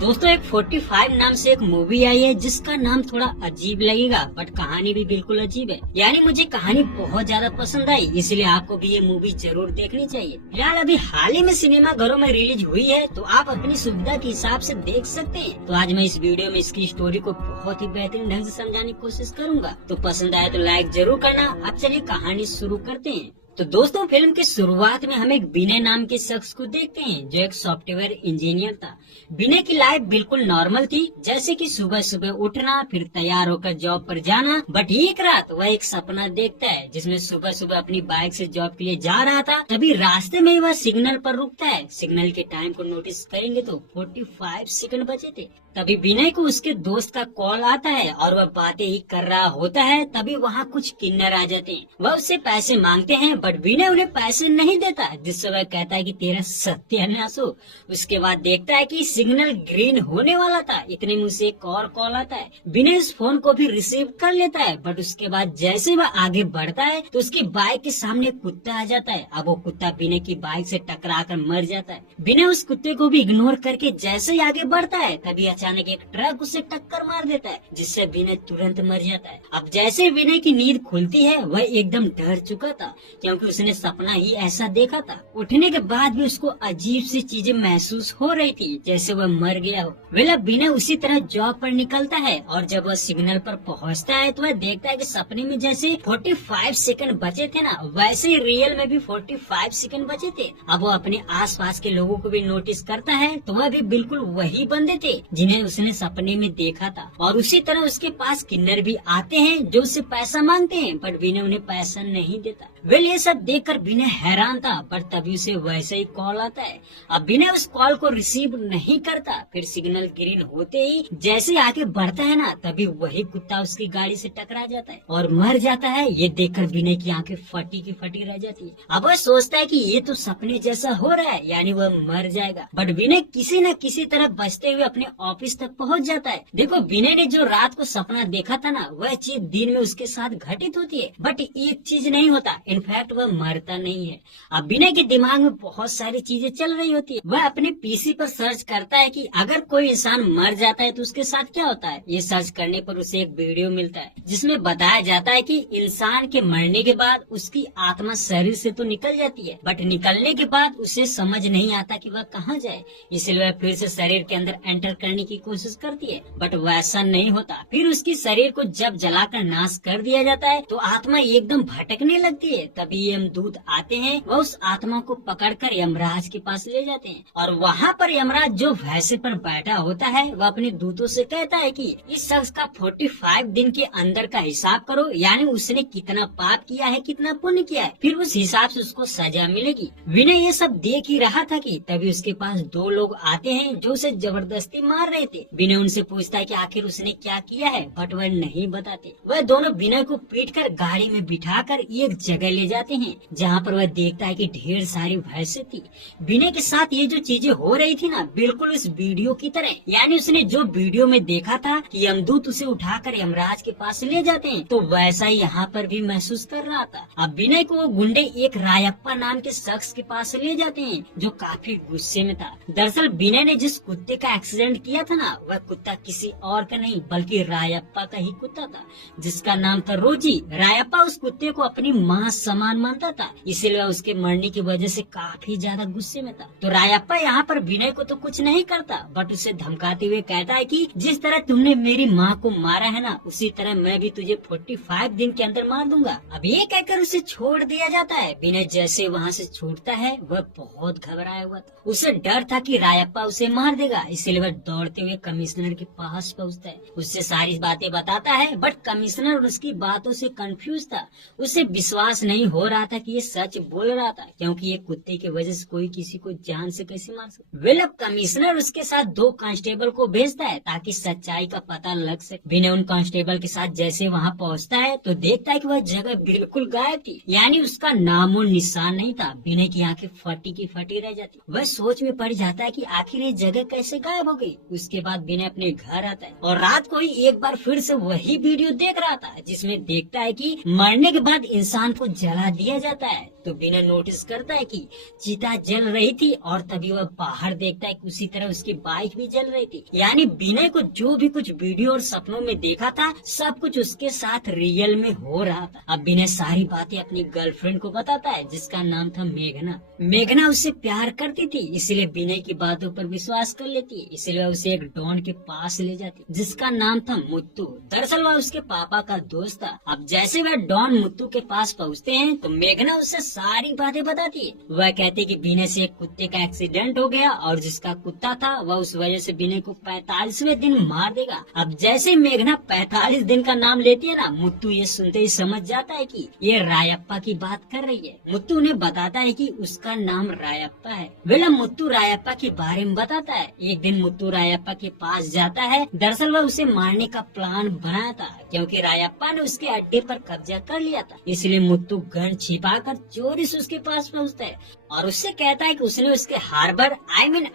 दोस्तों एक 45 नाम से एक मूवी आई है जिसका नाम थोड़ा अजीब लगेगा बट कहानी भी बिल्कुल अजीब है। यानी मुझे कहानी बहुत ज्यादा पसंद आई, इसलिए आपको भी ये मूवी जरूर देखनी चाहिए। फिलहाल अभी हाल ही में सिनेमा घरों में रिलीज हुई है, तो आप अपनी सुविधा के हिसाब से देख सकते हैं। तो आज मैं इस वीडियो में इसकी स्टोरी को बहुत ही बेहतरीन ढंग से समझाने की कोशिश करूंगा। तो पसंद आए तो लाइक जरूर करना। अब चलिए कहानी शुरू करते हैं। तो दोस्तों फिल्म के शुरुआत में हम एक विनय नाम के शख्स को देखते हैं जो एक सॉफ्टवेयर इंजीनियर था। विनय की लाइफ बिल्कुल नॉर्मल थी, जैसे कि सुबह सुबह उठना फिर तैयार होकर जॉब पर जाना। बट एक रात वह एक सपना देखता है जिसमें सुबह सुबह अपनी बाइक से जॉब के लिए जा रहा था। तभी रास्ते में वह सिग्नल पर रुकता है। सिग्नल के टाइम को नोटिस करेंगे तो 45 सेकंड बचे थे। तभी विनय को उसके दोस्त का कॉल आता है और वह बातें ही कर रहा होता है। तभी वहाँ कुछ किन्नर आ जाते हैं। वह उससे पैसे मांगते हैं बट विनय उन्हें पैसे नहीं देता, जिससे वह कहता है कि तेरा सत्यानाश हो। उसके बाद देखता है कि सिग्नल ग्रीन होने वाला था। इतने में उसे एक और कॉल आता है। विनय उस फोन को भी रिसीव कर लेता है, बट उसके बाद जैसे वह आगे बढ़ता है तो उसकी बाइक के सामने कुत्ता आ जाता है। अब वो कुत्ता विनय की बाइक से टकरा कर मर जाता है। विनय उस कुत्ते को भी इग्नोर करके जैसे ही आगे बढ़ता है तभी अचानक एक ट्रक उसे टक्कर मार देता है, जिससे विनय तुरंत मर जाता है। अब जैसे विनय की नींद खुलती है वह एकदम डर चुका था, क्योंकि उसने सपना ही ऐसा देखा था। उठने के बाद भी उसको अजीब सी चीजें महसूस हो रही थी, जैसे वह मर गया हो। वेल अब विनय उसी तरह जॉब पर निकलता है और जब वह सिग्नल पर पहुंचता है तो वह देखता है कि सपने में जैसे 45 सेकंड बचे थे ना, वैसे ही रियल में भी 45 सेकंड बचे थे। अब वो अपने आसपास के लोगों को भी नोटिस करता है तो वह भी बिल्कुल वही बंदे थे जिन्हें उसने सपने में देखा था। और उसी तरह उसके पास किन्नर भी आते हैं जो उससे पैसा मांगते हैं, बट विनय उन्हें पैसा नहीं देता। वेल ये सब देखकर विनय हैरान था, पर तभी उसे वैसे ही कॉल आता है। अब विनय उस कॉल को रिसीव नहीं करता। फिर सिग्नल ग्रीन होते ही जैसे आगे बढ़ता है ना, तभी वही कुत्ता उसकी गाड़ी से टकरा जाता है और मर जाता है। ये देखकर विनय की आंखें फटी की फटी रह जाती है। अब वह सोचता है कि ये तो सपने जैसा हो रहा है, यानी वह मर जाएगा। बट विनय किसी न किसी तरह बचते हुए अपने ऑफिस तक पहुंच जाता है। देखो विनय ने जो रात को सपना देखा था ना, वह चीज दिन में उसके साथ घटित होती है, बट एक चीज नहीं होता, इनफैक्ट वह मरता नहीं है। अब विनय के दिमाग में बहुत सारी चीजें चल रही होती है। वह अपने पीसी पर सर्च करता है कि अगर कोई इंसान मर जाता है तो उसके साथ क्या होता है। ये सर्च करने पर उसे एक वीडियो मिलता है जिसमें बताया जाता है कि इंसान के मरने के बाद उसकी आत्मा शरीर से तो निकल जाती है, बट निकलने के बाद उसे समझ नहीं आता कि वह कहाँ जाए। इसलिए वह फिर से शरीर के अंदर एंटर करने की कोशिश करती है, बट वैसा नहीं होता। फिर उसकी शरीर को जब जलाकर नाश कर दिया जाता है तो आत्मा एकदम भटकने लगती है। तभी यमदूत आते हैं, वह उस आत्मा को पकड़कर यमराज के पास ले जाते हैं और वहाँ पर यमराज जो भैंसे पर बैठा होता है वह अपने दूतों से कहता है कि इस शख्स का 45 दिन के अंदर का हिसाब करो, यानी उसने कितना पाप किया है कितना पुण्य किया है, फिर उस हिसाब से उसको सजा मिलेगी। विनय ये सब देख ही रहा था कि तभी उसके पास दो लोग आते हैं जो उसे जबरदस्ती मार रहे थे। विनय उनसे पूछता है कि आखिर उसने क्या किया है, बट वह नहीं बताते। वह दोनों विनय को पीटकर गाड़ी में बिठाकर एक जगह ले जाते हैं जहाँ पर वह देखता है कि ढेर सारी भैंसें थी। विनय के साथ ये जो चीजें हो रही थी ना, बिल्कुल इस वीडियो की तरह, यानी उसने जो वीडियो में देखा था कि यमदूत उसे उठाकर यमराज के पास ले जाते हैं, तो वैसा ही यहाँ पर भी महसूस कर रहा था। अब विनय को वो गुंडे एक रायप्पा नाम के शख्स के पास ले जाते हैं जो काफी गुस्से में था। दरअसल विनय ने जिस कुत्ते का एक्सीडेंट किया था ना, वह कुत्ता किसी और का नहीं बल्कि रायप्पा का ही कुत्ता था, जिसका नाम था रोजी। रायप्पा उस कुत्ते को अपनी माँ समान मानता था, इसलिए उसके मरने की वजह से काफी ज्यादा गुस्से में था। तो रायप्पा यहाँ पर विनय को तो कुछ नहीं करता, बट उसे धमकाते हुए कहता है कि जिस तरह तुमने मेरी माँ को मारा है ना, उसी तरह मैं भी तुझे 45 दिन के अंदर मार दूंगा। अब ये कहकर उसे छोड़ दिया जाता है। विनय जैसे वहाँ से छूटता है वह बहुत घबराया हुआ था। उसे डर था कि रायप्पा उसे मार देगा, इसलिए वह दौड़ते हुए कमिश्नर के पास पहुँचता है। उससे सारी बातें बताता है, बट कमिश्नर उसकी बातों से कंफ्यूज था। उसे विश्वास नहीं हो रहा था कि ये सच बोल रहा था, क्योंकि ये कुत्ते की वजह से कोई किसी को जान से कैसे मार सकता। वेल अब कमिश्नर उसके साथ दो कांस्टेबल को भेजता है ताकि सच्चाई का पता लग सके। विनय उन कांस्टेबल के साथ जैसे वहाँ पहुँचता है तो देखता है कि वह जगह बिल्कुल गायब थी, यानी उसका नामो निशान नहीं था। विनय की आंखें फटी की फटी रह जाती। वह सोच में पड़ जाता है कि आखिर ये जगह कैसे गायब हो गई। उसके बाद विनय अपने घर आता है और रात को ही एक बार फिर से वही वीडियो देख रहा था जिसमें देखता है कि मरने के बाद इंसान को जला दिया जाता है। तो विनय नोटिस करता है कि चिता जल रही थी और तभी वह बाहर देखता है कि उसी तरह उसकी बाइक भी जल रही थी। यानी विनय को जो भी कुछ वीडियो और सपनों में देखा था सब कुछ उसके साथ रियल में हो रहा था। अब विनय सारी बातें अपनी गर्लफ्रेंड को बताता है जिसका नाम था मेघना। मेघना उससे प्यार करती थी इसलिए विनय की बातों पर विश्वास कर लेती है, इसलिए वह उसे एक डॉन के पास ले जाती जिसका नाम था मुत्तू। दरअसल वह उसके पापा का दोस्त था। अब जैसे वह डॉन मुत्तू के पास पहुँचते हैं तो मेघना उससे सारी बातें बताती है। वह कहती है कि विनय से एक कुत्ते का एक्सीडेंट हो गया और जिसका कुत्ता था वह उस वजह से विनय को 45वें दिन मार देगा। अब जैसे मेघना 45 दिन का नाम लेती है ना, मुत्तू ये सुनते ही समझ जाता है कि ये रायप्पा की बात कर रही है। मुत्तू उन्हें बताता है कि उसका नाम रायप्पा है। वेला मुत्तू रायप्पा के बारे में बताता है। एक दिन मुत्तू रायप्पा के पास जाता है। दरअसल वह उसे मारने का प्लान बनाया था क्योंकि रायप्पा ने उसके अड्डे पर कब्जा कर लिया था, इसलिए मुत्तू गन छिपाकर चोरी से उसके पास पहुँचता है और उससे कहता है कि उसने उसके हार्बर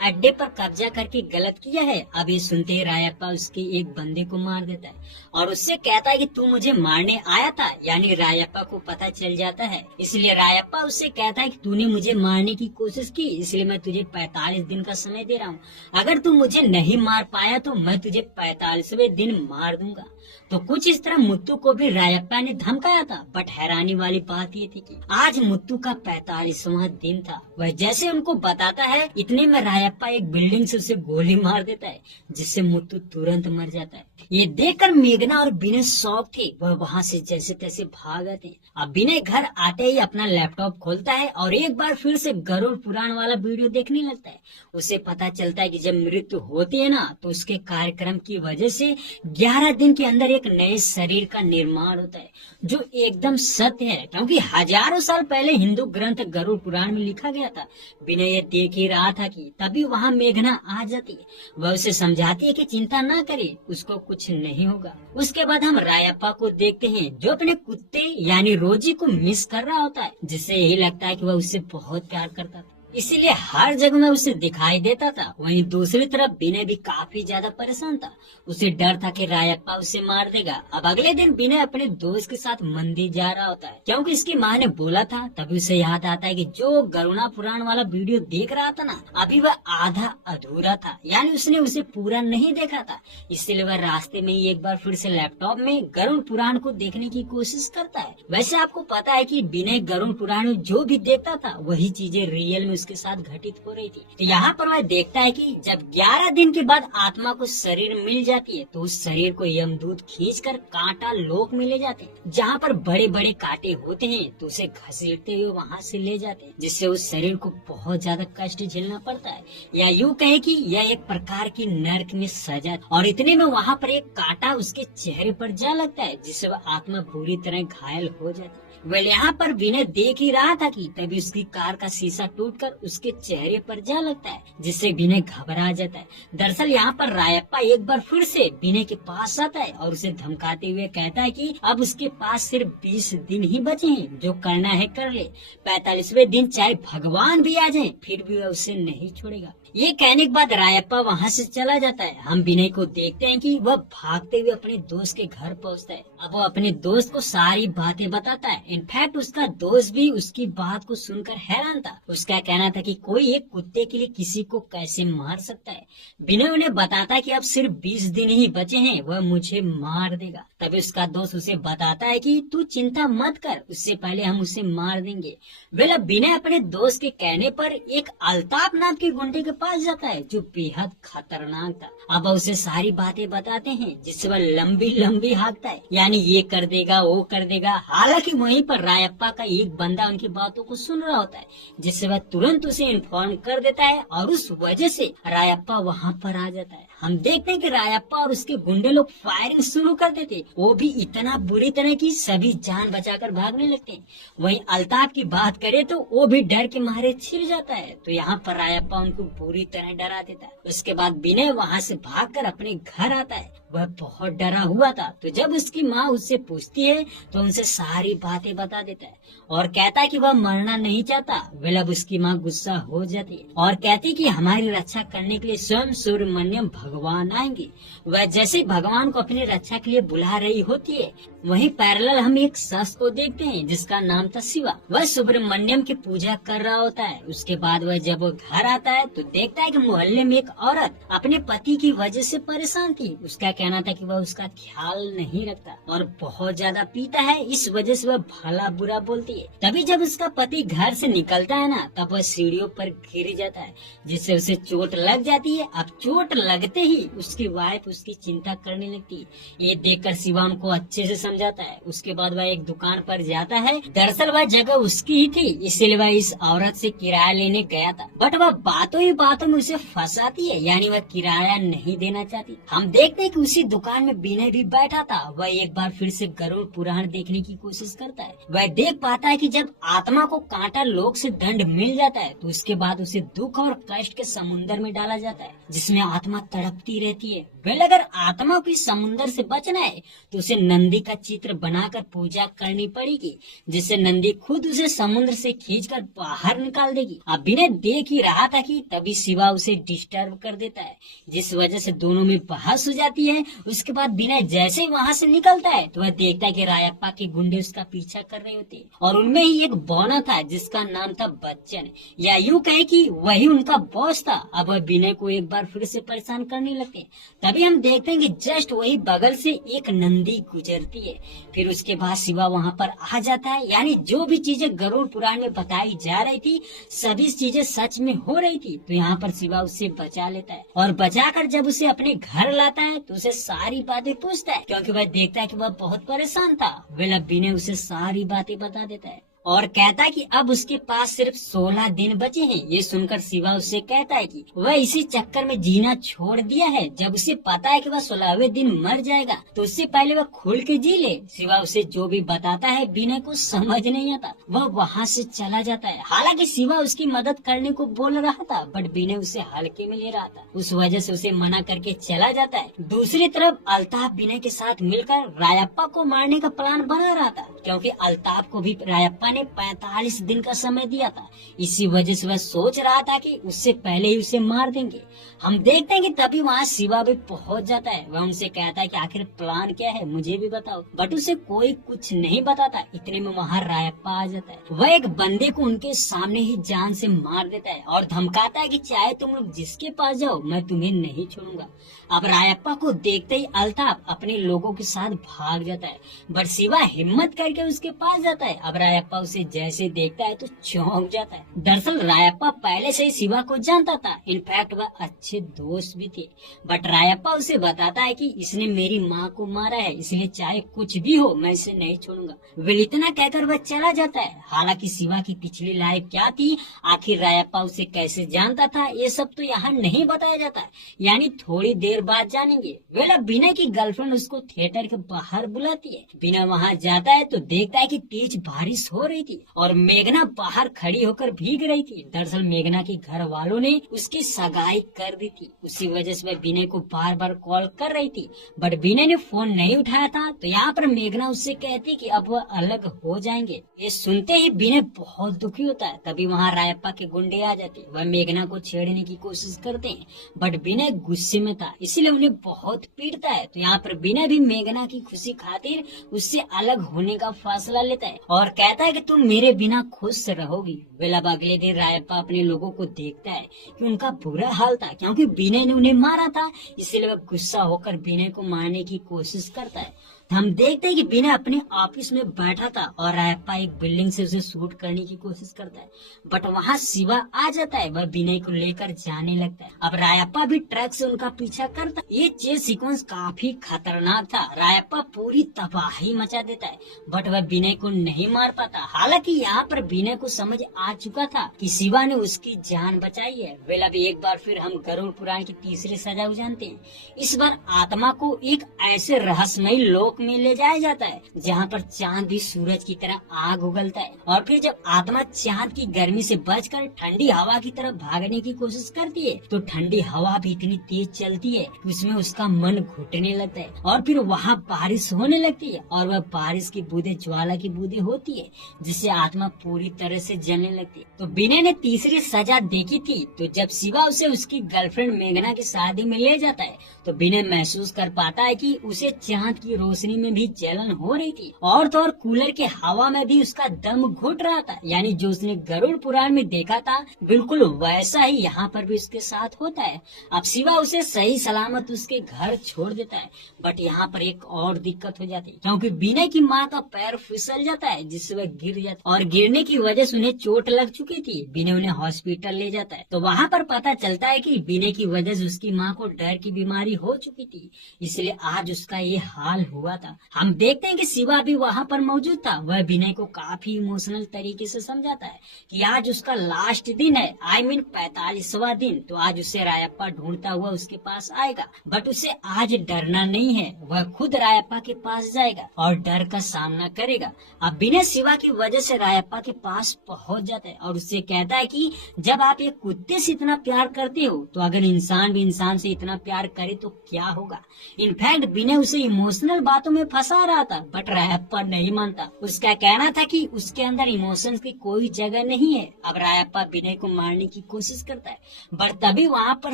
अड्डे पर कब्जा करके गलत किया है। अब ये सुनते ही रायप्पा उसके एक बंदे को मार देता है और उससे कहता है कि तू मुझे मारने आया था। यानी रायप्पा को पता चल जाता है, इसलिए रायप्पा उससे कहता है कि तूने मुझे मारने की कोशिश की इसलिए मैं तुझे 45 दिन का समय दे रहा हूँ। अगर तू मुझे नहीं मार पाया तो मैं तुझे 45वें दिन मार दूंगा। तो कुछ इस तरह मुत्तू को भी रायप्पा ने धमकाया था। बट हैरानी वाली बात ये थी कि आज मुत्तू का 45वां दिन था। वह जैसे उनको बताता है इतने में रायप्पा एक बिल्डिंग से उसे गोली मार देता है जिससे मुत्तू तुरंत मर जाता है। ये देखकर मेघना और विनय शॉक थे। वह वहाँ से जैसे तैसे भाग आते हैं। अब विनय घर आते ही अपना लैपटॉप खोलता है और एक बार फिर से गरुड़ पुराण वाला वीडियो देखने लगता है। उसे पता चलता है कि जब मृत्यु होती है ना तो उसके कार्यक्रम की वजह से 11 दिन के अंदर एक नए शरीर का निर्माण होता है जो एकदम सत्य है, क्योंकि हजारों साल पहले हिंदू ग्रंथ गरुड़ पुराण में लिखा गया था। विनय ये देख ही रहा था कि तभी वहाँ मेघना आ जाती है। वह उसे समझाती है कि चिंता ना करे, उसको कुछ नहीं होगा। उसके बाद हम रायप्पा को देखते हैं जो अपने कुत्ते यानी रोजी को मिस कर रहा होता है, जिससे यही लगता है कि वह उससे बहुत प्यार करता था, इसीलिए हर जगह में उसे दिखाई देता था। वहीं दूसरी तरफ विनय भी काफी ज्यादा परेशान था। उसे डर था कि रायप्पा उसे मार देगा। अब अगले दिन विनय अपने दोस्त के साथ मंदिर जा रहा होता है क्योंकि इसकी माँ ने बोला था। तभी उसे याद आता है कि जो गरुड़ा पुराण वाला वीडियो देख रहा था ना, अभी वह आधा अधूरा था, यानी उसने उसे पूरा नहीं देखा था। इसलिए वह रास्ते में ही एक बार फिर से लैपटॉप में गरुड़ पुराण को देखने की कोशिश करता है। वैसे आपको पता है कि विनय गरुड़ पुराण में जो भी देखता था वही चीजें रियल में उसके साथ घटित हो रही थी। तो यहाँ पर वह देखता है कि जब 11 दिन के बाद आत्मा को शरीर मिल जाती है तो उस शरीर को यमदूत खींचकर कांटा लोक में ले जाते हैं, जहाँ पर बड़े बड़े कांटे होते हैं। तो उसे घसीटते हुए वहाँ से ले जाते हैं, जिससे उस शरीर को बहुत ज्यादा कष्ट झेलना पड़ता है, या यूँ कहे कि यह एक प्रकार की नर्क में सजा। और इतने में वहाँ पर एक कांटा उसके चेहरे पर जा लगता है, जिससे वह आत्मा बुरी तरह घायल हो जाती है। वेल यहाँ पर विनय देख ही रहा था कि तभी उसकी कार का शीशा टूटकर उसके चेहरे पर जा लगता है, जिससे विनय घबरा जाता है। दरअसल यहाँ पर रायप्पा एक बार फिर से विनय के पास आता है और उसे धमकाते हुए कहता है कि अब उसके पास सिर्फ 20 दिन ही बचे हैं, जो करना है कर ले। 45वें दिन चाहे भगवान भी आ जाए फिर भी वह उसे नहीं छोड़ेगा। ये कहने के बाद रायप्पा वहाँ से चला जाता है। हम विनय को देखते हैं कि वह भागते हुए अपने दोस्त के घर पहुँचता है। अब वो अपने दोस्त को सारी बातें बताता है। इनफैक्ट उसका दोस्त भी उसकी बात को सुनकर हैरान था। उसका कहना था कि कोई एक कुत्ते के लिए किसी को कैसे मार सकता है। विनय उन्हें बताता है कि अब सिर्फ 20 दिन ही बचे हैं, वह मुझे मार देगा। तभी उसका दोस्त उसे बताता है कि तू चिंता मत कर, उससे पहले हम उसे मार देंगे। वेल विनय अपने दोस्त के कहने पर एक अल्ताफ नाम के गुंडे के पास जाता है जो बेहद खतरनाक था। अब उसे सारी बातें बताते हैं, जिससे वह लंबी लंबी भागता है, यानी ये कर देगा वो कर देगा। हालांकि वहीं पर रायप्पा का एक बंदा उनकी बातों को सुन रहा होता है, जिससे वह तुरंत उसे इन्फॉर्म कर देता है और उस वजह से रायप्पा वहाँ पर आ जाता है। हम देखते हैं कि रायप्पा और उसके गुंडे लोग फायरिंग शुरू कर देते, वो भी इतना बुरी तरह की सभी जान बचाकर भागने लगते हैं। वहीं अल्ताफ की बात करे तो वो भी डर के मारे छिड़ जाता है। तो यहाँ पर रायप्पा उनको पूरी तरह डरा देता है। उसके बाद विनय वहाँ से भागकर अपने घर आता है। वह बहुत डरा हुआ था। तो जब उसकी माँ उससे पूछती है तो उनसे सारी बातें बातें बता देता है और कहता है कि वह मरना नहीं चाहता। वेल अब उसकी माँ गुस्सा हो जाती है और कहती कि हमारी रक्षा करने के लिए स्वयं सुब्रमण्यम भगवान आएंगे। वह जैसे ही भगवान को अपनी रक्षा के लिए बुला रही होती है, वहीं पैरेलल हम एक शख्स को देखते हैं जिसका नाम था शिवा। वह सुब्रमण्यम की पूजा कर रहा होता है। उसके बाद वह जब वो घर आता है तो देखता है कि मोहल्ले में एक औरत अपने पति की वजह से परेशान थी। उसका कहना था कि वह उसका ख्याल नहीं रखता और बहुत ज्यादा पीता है, इस वजह से वह भला बुरा बोलती है। तभी जब उसका पति घर से निकलता है ना, तब वह सीढ़ियों पर गिर जाता है जिससे उसे चोट लग जाती है। अब चोट लगते ही उसकी वाइफ उसकी चिंता करने लगती है। ये देखकर शिवा उनको अच्छे से समझाता है। उसके बाद वह एक दुकान पर जाता है। दरअसल वह जगह उसकी ही थी, इसलिए वह इस औरत से किराया लेने गया था, बट वह बातों ही बातों में उसे फंसाती है, यानी वह किराया नहीं देना चाहती। हम देखते हैं कि उसी दुकान में विनय भी बैठा था। वह एक बार फिर से गरुड़ पुराण देखने की कोशिश करता है। वह देख पाता है कि जब आत्मा को कांटा लोक से दंड मिल जाता है तो उसके बाद उसे दुख और कष्ट के समुद्र में डाला जाता है जिसमें आत्मा तड़पती रहती है। वेल अगर आत्मा को इस समुद्र से बचना है तो उसे नंदी का चित्र बनाकर पूजा करनी पड़ेगी, जिससे नंदी खुद उसे समुद्र से खींचकर बाहर निकाल देगी। अब विनय देख ही रहा था कि तभी शिवा उसे डिस्टर्ब कर देता है, जिस वजह से दोनों में बहस हो जाती है। उसके बाद विनय जैसे ही वहाँ से निकलता है तो वह देखता है कि रायप्पा के गुंडे उसका पीछा कर रहे होते हैं और उनमें ही एक बौना था जिसका नाम था बच्चन, या यूँ कहे कि वही उनका बॉस था। अब वह विनय को एक बार फिर से परेशान करने लगते हैं। तभी हम देखते हैं कि जस्ट वही बगल से एक नंदी गुजरती है। फिर उसके बाद शिवा वहाँ पर आ जाता है, यानी जो भी चीजें गरुड़ पुराण में बताई जा रही थी सभी चीजें सच में हो रही थी। तो यहाँ पर शिवा उससे बचा लेता है और बचाकर जब उसे अपने घर लाता है तो उसे सारी बातें पूछता है, क्योंकि वह देखता है कि वह बहुत परेशान था। वेल अब विनय उसे सारी बातें बता देता है और कहता है कि अब उसके पास सिर्फ 16 दिन बचे हैं। ये सुनकर शिवा उससे कहता है कि वह इसी चक्कर में जीना छोड़ दिया है। जब उसे पता है कि वह 16वें दिन मर जाएगा तो उससे पहले वह खुल के जी ले। शिवा उसे जो भी बताता है विनय को समझ नहीं आता, वह वहाँ से चला जाता है। हालांकि शिवा उसकी मदद करने को बोल रहा था, बट विनय उसे हल्के में ले रहा था, उस वजह से उसे मना करके चला जाता है। दूसरी तरफ अल्ताफ विनय के साथ मिलकर रायप्पा को मारने का प्लान बना रहा था, क्योंकि अल्ताफ को भी रायप्पा ने 45 दिन का समय दिया था। इसी वजह से वह सोच रहा था कि उससे पहले ही उसे मार देंगे। हम देखते हैं कि तभी वहाँ शिवा भी पहुँच जाता है। वह उनसे कहता है कि आखिर प्लान क्या है, मुझे भी बताओ, बट उसे कोई कुछ नहीं बताता। इतने में वहाँ रायप्पा आ जाता है। वह एक बंदे को उनके सामने ही जान से मार देता है और धमकाता है कि चाहे तुम लोग जिसके पास जाओ मैं तुम्हें नहीं छोड़ूंगा। अब रायप्पा को देखते ही अल्ताफ अपने लोगों के साथ भाग जाता है, बट शिवा हिम्मत करके उसके पास जाता है। अब रायप्पा उसे जैसे देखता है तो चौंक जाता है। दरअसल रायप्पा पहले से ही शिवा को जानता था, इनफैक्ट वह अच्छे दोस्त भी थे, बट रायप्पा उसे बताता है कि इसने मेरी माँ को मारा है, इसलिए चाहे कुछ भी हो मैं इसे नहीं छोड़ूंगा। वे इतना कहकर वह चला जाता है। हालांकि शिवा की पिछली लाइफ क्या थी, आखिर रायप्पा उसे कैसे जानता था, ये सब तो यहाँ नहीं बताया जाता, यानी थोड़ी देर बाद जानेंगे। वेला विनय की गर्लफ्रेंड उसको थिएटर के बाहर बुलाती है। विनय वहाँ जाता है तो देखता है कि तेज बारिश हो रही थी और मेघना बाहर खड़ी होकर भीग रही थी। दरअसल मेघना के घर वालों ने उसकी सगाई कर दी थी, उसी वजह से वह विनय को बार बार कॉल कर रही थी, बट विनय ने फोन नहीं उठाया था। तो यहाँ पर मेघना उससे कहती कि अब वह अलग हो जाएंगे। ये सुनते ही विनय बहुत दुखी होता है। तभी वहाँ रायप्पा के गुंडे आ जाते, वह मेघना को छेड़ने की कोशिश करते हैं, बट विनय गुस्से में था इसलिए उन्हें बहुत पीटता है। तो यहाँ पर विनय भी मेघना की खुशी खातिर उससे अलग होने का फैसला लेता है और कहता है कि तुम मेरे बिना खुश रहोगी। वेल अब अगले दिन रायप्पा अपने लोगों को देखता है कि उनका बुरा हाल था, क्योंकि विनय ने उन्हें मारा था, इसलिए वह गुस्सा होकर विनय को मारने की कोशिश करता है। हम देखते हैं कि विनय अपने ऑफिस में बैठा था और रायप्पा एक बिल्डिंग से उसे शूट करने की कोशिश करता है, बट वहाँ शिवा आ जाता है। वह विनय को लेकर जाने लगता है। अब रायप्पा भी ट्रक से उनका पीछा करता है। ये चेस सीक्वेंस काफी खतरनाक था। रायप्पा पूरी तबाही मचा देता है, बट वह विनय को नहीं मार पाता। हालांकि यहाँ पर विनय को समझ आ चुका था कि शिवा ने उसकी जान बचाई है। वेल अब एक बार फिर हम गरुड़ पुराण की तीसरी सजा जानते हैं। इस बार आत्मा को एक ऐसे रहस्यमयी लोक में ले जाया जाता है, जहाँ पर चांद भी सूरज की तरह आग उगलता है। और फिर जब आत्मा चांद की गर्मी से बचकर ठंडी हवा की तरफ भागने की कोशिश करती है, तो ठंडी हवा भी इतनी तेज चलती है कि उसमें उसका मन घुटने लगता है और फिर वहाँ बारिश होने लगती है, और वह बारिश की बूंदें ज्वाला की बूंदें होती है, जिससे आत्मा पूरी तरह से जलने लगती है। तो विनय ने तीसरी सजा देखी थी। तो जब शिवा उसे उसकी गर्लफ्रेंड मेघना की शादी में ले जाता है, तो विनय महसूस कर पाता है कि उसे चांद की रोशनी में भी जलन हो रही थी, और तो और कूलर के हवा में भी उसका दम घुट रहा था। यानी जो उसने गरुड़ पुराण में देखा था, बिल्कुल वैसा ही यहाँ पर भी उसके साथ होता है। अब शिवा उसे सही सलामत उसके घर छोड़ देता है, बट यहाँ पर एक और दिक्कत हो जाती है, क्योंकि विनय की माँ का पैर फिसल जाता है, जिससे वह गिर जाता है, और गिरने की वजह से उन्हें चोट लग चुकी थी। विनय उन्हें हॉस्पिटल ले जाता है, तो वहाँ पर पता चलता है कि विनय की वजह से उसकी माँ को डर की बीमारी हो चुकी थी, इसलिए आज उसका ये हाल हुआ था। हम देखते हैं कि शिवा भी वहाँ पर मौजूद था। वह विनय को काफी इमोशनल तरीके से समझाता है कि आज उसका लास्ट दिन है, I mean 45वां दिन। तो आज उसे रायप्पा ढूंढता हुआ उसके पास आएगा, बट उसे आज डरना नहीं है। वह खुद रायप्पा के पास जाएगा और डर का सामना करेगा। अब विनय शिवा की वजह से रायप्पा के पास पहुंच जाता है और उससे कहता है कि जब आप एक कुत्ते से इतना प्यार करते हो, तो अगर इंसान भी इंसान से इतना प्यार करे तो क्या होगा। इनफैक्ट विनय उसे इमोशनल बातों में फंसा रहा था, बट रायप्पा नहीं मानता। उसका कहना था कि उसके अंदर इमोशंस की कोई जगह नहीं है। अब रायप्पा विनय को मारने की कोशिश करता है, बट तभी वहाँ पर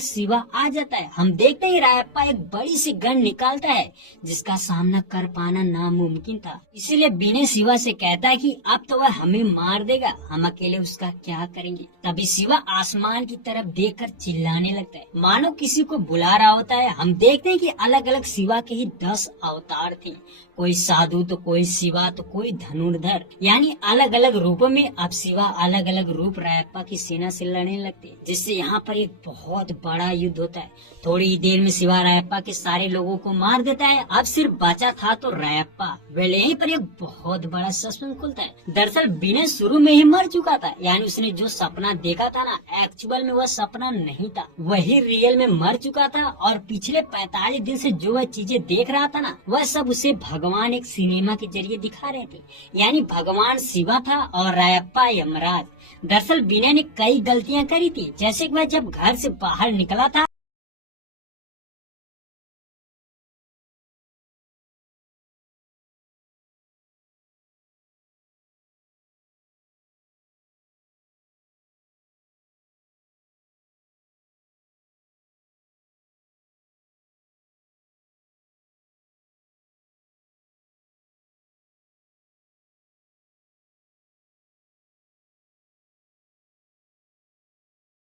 शिवा आ जाता है। हम देखते हैं रायप्पा एक बड़ी सी गन निकालता है, जिसका सामना कर पाना नामुमकिन था। इसीलिए विनय शिवा से कहता है कि अब तो वह हमें मार देगा, हम अकेले उसका क्या करेंगे। तभी शिवा आसमान की तरफ देखकर चिल्लाने लगता है, मानो किसी को बुला रहा होता है। हम देखते हैं कि अलग अलग शिवा के ही 10 अवतार थे, कोई साधु तो कोई शिवा तो कोई धनुर्धर, यानी अलग अलग रूपों में अब शिवा अलग अलग रूप रायप्पा की सेना से लड़ने लगते, जिससे यहाँ पर एक बहुत बड़ा युद्ध होता है। थोड़ी ही देर में शिवा रायप्पा के सारे लोगों को मार देता है। अब सिर्फ बचा था तो रायप्पा। वेल यहीं पर एक बहुत बड़ा सस्पेंस खुलता है। दरअसल विनय शुरू में ही मर चुका था, यानी उसने जो सपना देखा था ना, एक्चुअल में वह सपना नहीं था, वही रियल में मर चुका था। और पिछले 45 दिन से जो वह चीजें देख रहा था ना, वह सब उसे भगवान एक सिनेमा के जरिए दिखा रहे थे। यानी भगवान शिवा था और रायप्पा यमराज। दरअसल विनय ने कई गलतियां करी थी, जैसे कि वह जब घर से बाहर निकला था